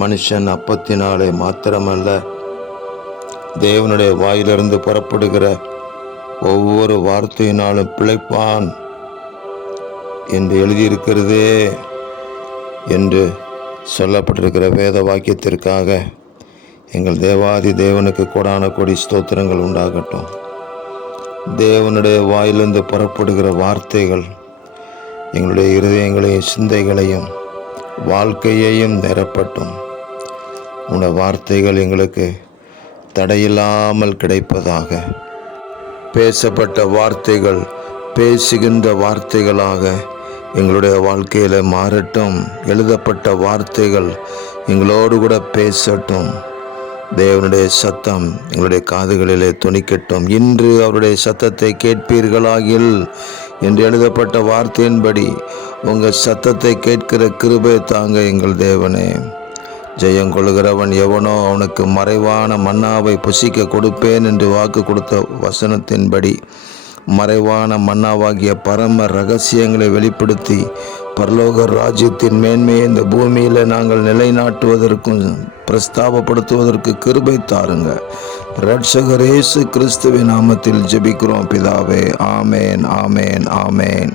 மனுஷன் அப்பத்தினாலே மாத்திரமல்ல, தேவனுடைய வாயிலிருந்து புறப்படுகிற ஒவ்வொரு வார்த்தையினாலும் பிழைப்பான் என்று எழுதியிருக்கிறதே என்று சொல்லப்பட்டிருக்கிற வேத வாக்கியத்திற்காக எங்கள் தேவாதி தேவனுக்கு கொடான கொடி ஸ்தோத்திரங்கள் உண்டாகட்டும். தேவனுடைய வாயிலிருந்து புறப்படுகிற வார்த்தைகள் எங்களுடைய இருதயங்களையும் சிந்தைகளையும் வாழ்க்கையையும் நிரப்பட்டும். உங்களுடைய வார்த்தைகள் எங்களுக்கு தடையில்லாமல் கிடைப்பதாக. பேசப்பட்ட வார்த்தைகள் பேசுகின்ற வார்த்தைகளாக எங்களுடைய வாழ்க்கையில் மாறட்டும். எழுதப்பட்ட வார்த்தைகள் எங்களோடு கூட பேசட்டும். தேவனுடைய சத்தம் எங்களுடைய காதுகளிலே துணிக்கட்டும். இன்று அவருடைய சத்தத்தை கேட்பீர்களாகில் என்று எழுதப்பட்ட வார்த்தையின்படி உங்கள் சத்தத்தை கேட்கிற கிருபை தாங்க எங்கள் தேவனே. ஜெயம் கொள்கிறவன் எவனோ அவனுக்கு மறைவான மன்னாவை புசிக்க கொடுப்பேன் என்று வாக்கு கொடுத்த வசனத்தின்படி மறைவான மன்னாவாகிய பரம ரகசியங்களை வெளிப்படுத்தி பரலோக ராஜ்யத்தின் மேன்மையை இந்த பூமியில் நாங்கள் நிலைநாட்டுவதற்கும் பிரஸ்தாபப்படுத்துவதற்கு கிருபை தாருங்க. இரட்சகர் இயேசு கிறிஸ்துவின் நாமத்தில் ஜெபிக்கிறோம் பிதாவே. ஆமேன், ஆமேன், ஆமேன்.